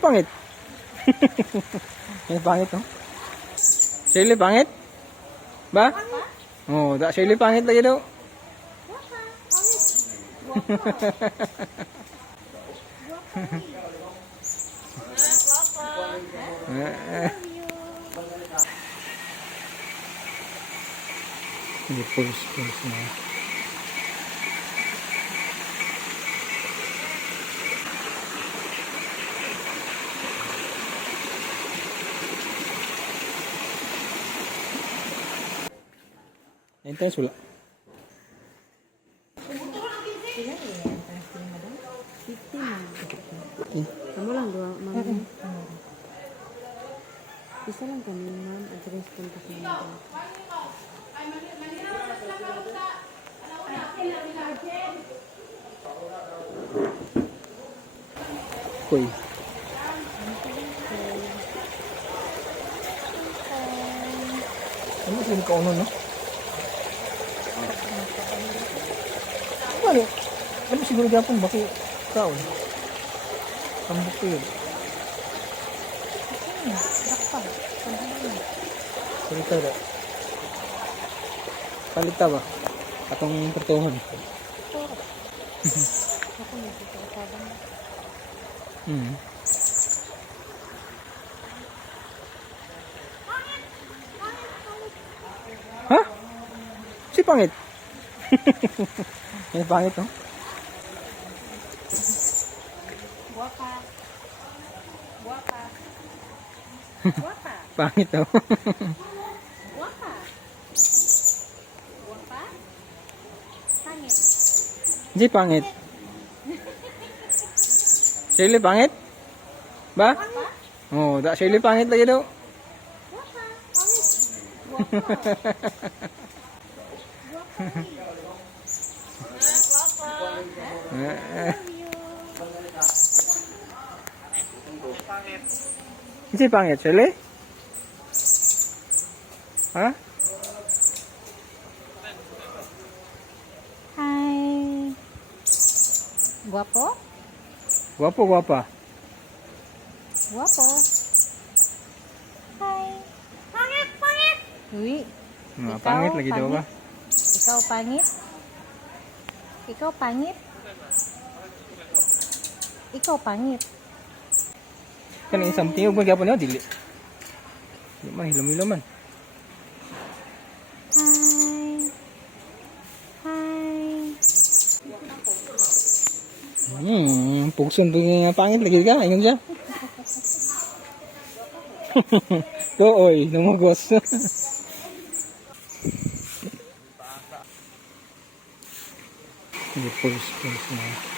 pangit. Yan pangit, no? Shirley, pangit? Ba? Oh, da Shirley pangit lagi daw. Hindi pulse na. Ito yung sula. Kamu lang dua, ma'am. Isa lang kami, ma'am. Address punta sa mga. Koy. Ano yung kauno, no? Ano? Ano siguro gapon baki kaon? Tambok ko yun. Salita ba? Salita ba? Atong pertuhan. Ha? Si pangit. Yan pangit, no? Guapa. Guapa. Guapa. Pangit, no? Guapa. Guapa. Pangit. Si pangit. Shirley, pangit? Ba? Guapa. Oh, da Shirley pangit lagi daw. Guapa. Pangit. Guapa. Si pangit, Shirley? Ha? Hi. Guapo? Guwapo, guwapa. Guapo. Hi. Pangit, pangit. Uy. Mga Ikaw, pangit lagi daw ba? Ikaw pangit? Ikaw pangit? Ikaw pangit. Kan isang tingog mo gyapon no dili. Di man hilom-hilom man. Hi. Pugson nga pangit lagi ka ingon siya. Oy, lumugos. Ini pulse na.